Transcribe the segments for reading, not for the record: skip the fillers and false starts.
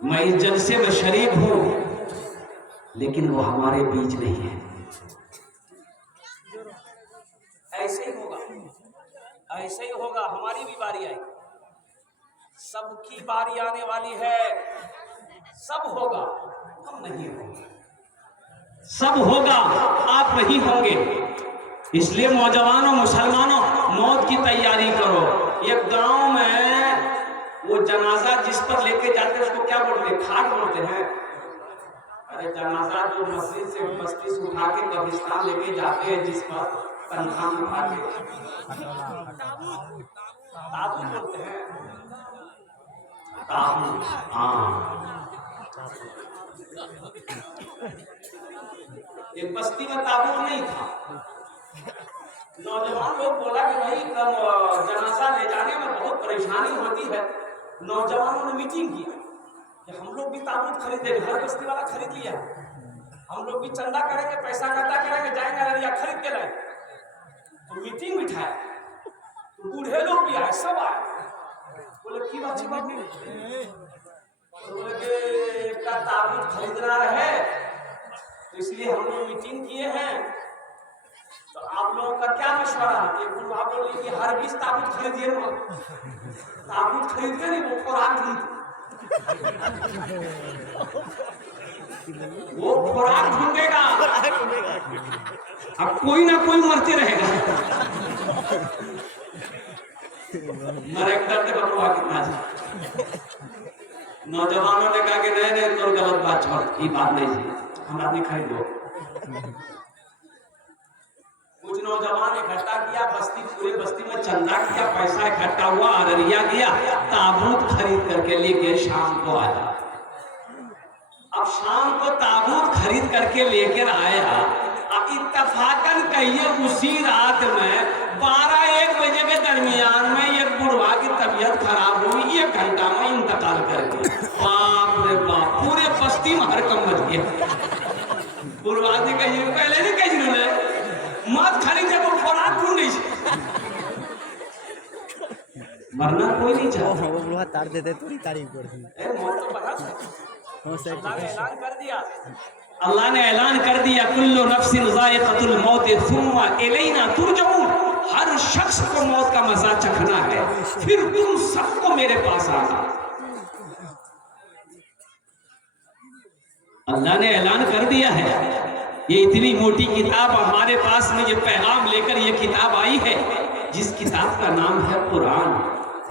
मैं इस जलसे में शरीक हूं, लेकिन वो हमारे बीच नहीं है। ऐसे ही होगा, ऐसे ही होगा। हमारी भी बारी आएगी, सबकी बारी आने वाली है। सब होगा, हम नहीं होंगे। सब होगा, आप नहीं होंगे। इसलिए नौजवानों, मुसलमानों, मौत की तैयारी करो। एक गांव में वो जनाजा जिस पर लेके जाते हैं उसको क्या बोलते हैं? खाट बोलते हैं। अरे जनाजा जो मस्जिद से बस्ती से उठा के कब्रिस्तान लेके जाते हैं, जिस पर कंधा में उठा के, ताबूत बोलते हैं। ताबूत, हाँ। एक बस्ती में ताबूत नहीं था। नौजवान लोग बोला कि भाई जनाजा ले जाने में बहुत परेशानी होती है। नौजवानों ने मीटिंग की कि हम लोग भी ताबूत खरीदेंगे। हर बस्ती वाला खरीद लिया, हम लोग भी चंदा करेंगे, पैसा इकट्ठा करेंगे, जाएंगे अररिया खरीद के लाएंगे। तो मीटिंग बिठाया, तो बूढ़े लोग भी आए, सब आए। बोले की बात बोले कि ताबूत खरीदना है, तो इसलिए हम लोग मीटिंग किए हैं। तो आप लोगों का क्या मशवरा है? एक बुढ़ा बोले कि हर 20 ताबूत खरीदिए ना। ताबूत खरीदते नहीं, वो खुराक ढूंढते, वो खुराक ढूंढेगा। अब कोई ना कोई मरते रहेगा। मरे दर्द बकवा कितना। नौजवानों ने कहा कि नहीं नहीं, तो गलत बात छोड़, ये बात नहीं, हम नहीं खरीदो। कुछ नौजवान इकट्ठा किया, बस्ती पूरे बस्ती में चंदा किया, पैसा इकट्ठा हुआ, अररिया गया, ताबूत खरीद करके लेके शाम को आया। अब शाम को ताबूत खरीद करके लेकर आया। अब इत्तफाकन कहिए उसी रात में 12-1 बजे के दरमियान में एक बुढ़वा की तबीयत खराब हुई, 1 घंटा में इंतकाल कर गया। बाप रे बाप, पूरे बस्ती में हड़कंप मच गया। बुढ़वा ने कहिए पहले नहीं कही मत खरीदे, वो खुराक क्यों नहीं, मरना कोई नहीं चाहता। वो बुढ़ा तार देते थोड़ी तारीफ करती है। ऐलान कर दिया, अल्लाह ने ऐलान कर दिया, कुल्लु नफ्सिन ज़ाइक़तुल मौत सुम्मा इलैना तुरजऊन। हर शख्स को मौत का मजा चखना है, फिर तुम सबको मेरे पास आना। अल्लाह ने ऐलान कर दिया है। ये इतनी मोटी किताब हमारे पास में ये पैगाम लेकर ये किताब आई है, जिस किताब का नाम है कुरान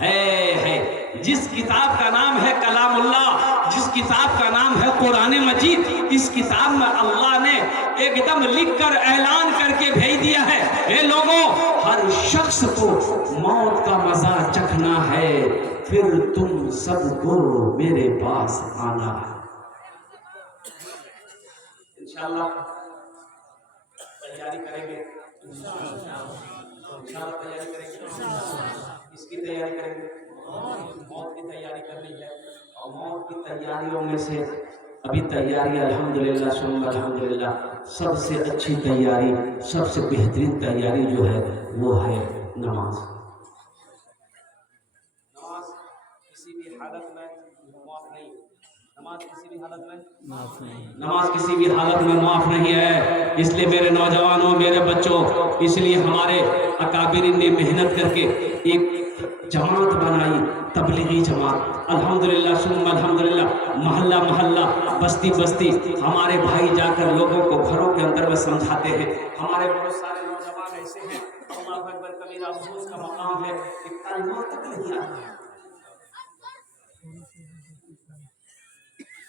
है, जिस किताब का नाम है कलामुल्लाह, जिस किताब का नाम है कुरान मजीद। इस किताब में अल्लाह ने एकदम लिखकर ऐलान करके भेज दिया है, हे लोगों, हर शख्स को मौत का मजा चखना है, फिर तुम सबको मेरे पास आना है। इंशाअल्लाह तैयारी करेंगे, इंशाअल्लाह तैयारी करेंगे, इसकी तैयारी करेंगे, मौत की तैयारी करनी है। और मौत की तैयारियों में से अभी तैयारी अल्हम्दुलिल्लाह सुम्मा अल्हम्दुलिल्लाह, सबसे अच्छी तैयारी, सबसे बेहतरीन तैयारी जो है वो है नमाज। नमाज किसी भी हालत में माफ नहीं, नमाज किसी भी हालत में माफ नहीं, नमाज किसी भी हालत में माफ नहीं है। इसलिए मेरे नौजवानों, मेरे बच्चों, इसलिए हमारे अकाबिरीन ने मेहनत करके एक जमात बनाई, तबलीगी जमात। अल्हम्दुलिल्लाह सुम्मा अल्हम्दुलिल्लाह, मोहल्ला मोहल्ला, बस्ती बस्ती हमारे भाई जाकर लोगों को घरों के अंदर में समझाते हैं। हमारे बहुत सारे नौजवान ऐसे हैं, अल्लाहु अकबर कबीरा, अफसोस का मकाम है, कलमा तक नहीं आता,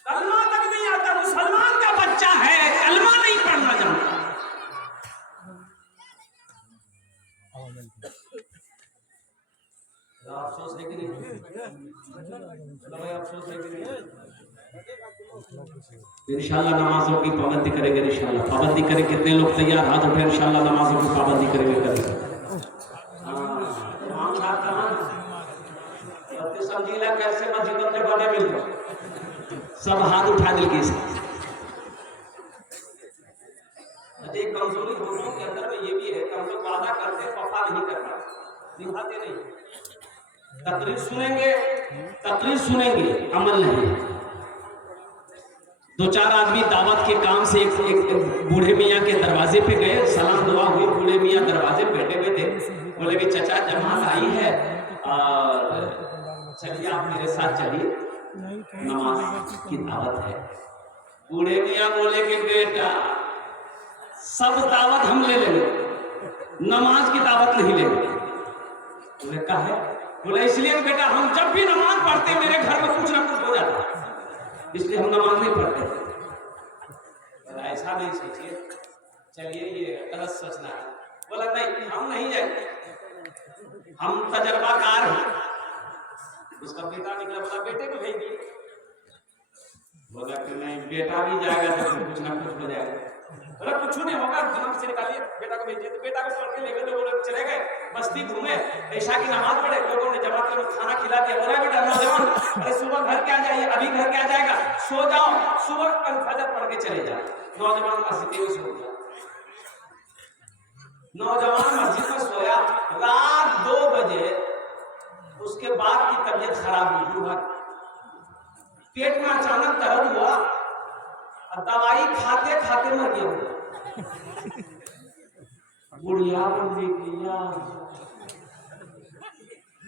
कलमा तक नहीं आता। मुसलमान का बच्चा है, कलमा नहीं पढ़ना जानता। अफसोस है कि नहीं? अफसोस है कि नहीं? इंशाल्लाह नमाजों की पाबंदी करेंगे, इंशाल्लाह पाबंदी करें। कितने लोग तैयार? हाथ उठे। इंशाल्लाह नमाजों की पाबंदी करेंगे। समझीला कैसे मस्जिदों के बने मिलकर सब हाथ उठा दिल के कमजोरी हम लोग के अंदर में ये भी है कि हम लोग वादा करते वफा नहीं करना, निभाते नहीं। तकरीर सुनेंगे, अमल नहीं। दो चार आदमी दावत के काम से एक बूढ़े मियाँ के दरवाजे पे गए, सलाम दुआ हुई, बूढ़े मियाँ दरवाजे पे बैठे हुए थे। बोले कि चचा जमात आई है और चलिए आप मेरे साथ चलिए, नमाज की दावत है। बूढ़े मियाँ बोले कि बेटा सब दावत हम ले लेंगे, नमाज की दावत नहीं लेंगे। बोले कहा है? बोले इसलिए बेटा हम जब भी नमाज पढ़ते मेरे घर में कुछ ना कुछ हो जाता, इसलिए हम नमाज नहीं पढ़ते। ऐसा नहीं सोचिए, चलिए ये गलत सोचना है। बोला नहीं हम नहीं जाएंगे, हम तजर्बाकार हैं। उसका बेटा निकला, बोला बेटे को भेज दिए। बोला कि नहीं बेटा भी जाएगा तो कुछ ना कुछ हो जाएगा। बोला कुछ नहीं होगा, दिमाग से निकालिए, बेटा को भेजिए। तो बेटा को पढ़ के ले गए, लोग चले गए, बस्ती घूमे, ऐसा की नमाज पढ़े, लोगों ने जमात में खाना खिला दिया। बोला बेटा नौजवान, अरे सुबह घर क्या जाइए, अभी घर क्या जाएगा, सो जाओ, सुबह फजर पढ़ के चले जाओ। नौजवान मस्जिद में सो गया। नौजवान मस्जिद में सोया, रात 2 बजे उसके बाप की तबीयत खराब हुई, पेट में अचानक दर्द हुआ, दवाई खाते खाते मर गया। बुढ़िया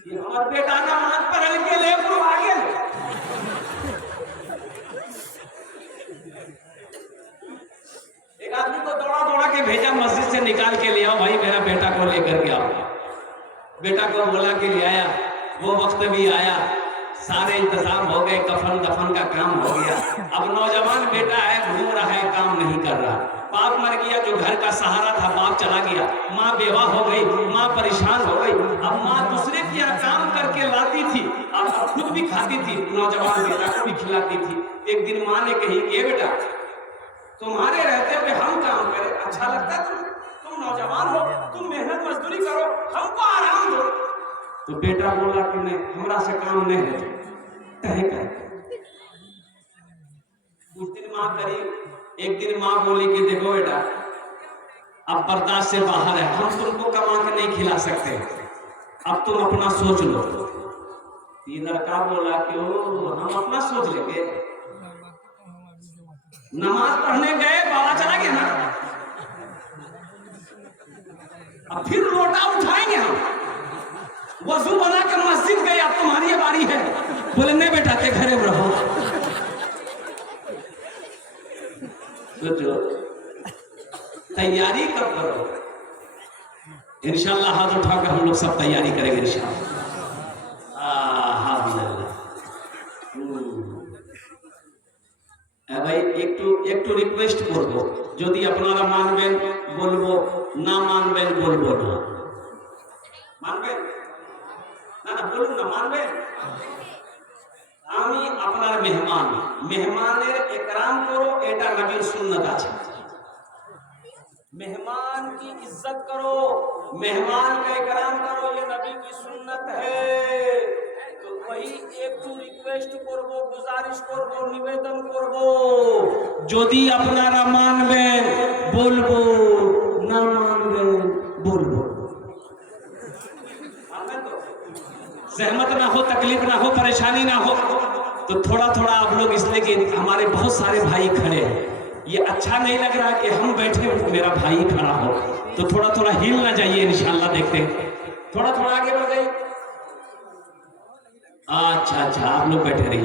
ये हमारा बेटा नमाज पढ़ने के लिए आगे। एक आदमी को दौड़ा दौड़ा के भेजा, मस्जिद से निकाल के ले आओ भाई, मेरा बेटा को लेकर के आओ। बेटा को बोला के ले आया, वो वक्त भी आया, सारे इंतजाम हो गए, कफन दफन का काम हो गया। अब नौजवान बेटा है, घूम रहा है, काम नहीं कर रहा। बाप मर गया, जो घर का सहारा था बाप चला गया, माँ बेवा हो गई, माँ परेशान हो गई। अब माँ दूसरे के यहाँ काम करके लाती थी और खुद भी खाती थी, नौजवान बेटा को भी खिलाती थी। एक दिन माँ ने कही कि बेटा तुम्हारे रहते हुए हम काम करें, अच्छा लगता तुम नौजवान हो, तुम मेहनत मजदूरी करो, हमको आराम दो। तो बेटा बोला कि नहीं हमरा से काम नहीं है, कहे कुछ दिन माँ करी। एक दिन माँ बोली कि देखो बेटा अब बर्दाश्त से बाहर है, हम तुमको कमा के नहीं खिला सकते, अब तुम अपना सोच लो। ये लड़का बोला कि ओ हम अपना सोच लेंगे। नमाज पढ़ने गए, बाबा चला गया ना, अब फिर लोटा उठाएंगे हम, वजू बना के मस्जिद गए, अब तुम्हारी बारी है। बोले नहीं बेटा ते घरे में रहो। सोचो तैयारी कब करो, इंशाल्लाह हाथ उठाकर हम लोग सब तैयारी करेंगे इंशाल्लाह। भाई एक तो रिक्वेस्ट करबो, যদি আপনারা মানবেন বলবো, না মানবেন বলবো না। মানবেন না? না বলুন না, মানবেন? আমি আপনার মেহমান, মেহমানের একরাম করো, এটা নবীর সুন্নত আছে। मेहमान की इज्जत करो, मेहमान का इकराम करो, ये नबी की सुन्नत है। तो वही एक तो रिक्वेस्ट करबो, गुजारिश करबो, निवेदन करबो, যদি আপনারা মানবেন বলবো, না মানবেন বলবো। मानবেন तो सहमत ना हो, तकलीफ ना हो, परेशानी ना हो, तो थोड़ा थोड़ा आप लोग, इसलिए कि हमारे बहुत सारे भाई खड़े हैं, ये अच्छा नहीं लग रहा कि हम बैठे मेरा भाई खड़ा हो, तो थोड़ा थोड़ा हिल ना जाइए, इंशाल्लाह देखते हैं, थोड़ा थोड़ा आगे बढ़ जाइए। अच्छा आप लोग बैठे रहिए।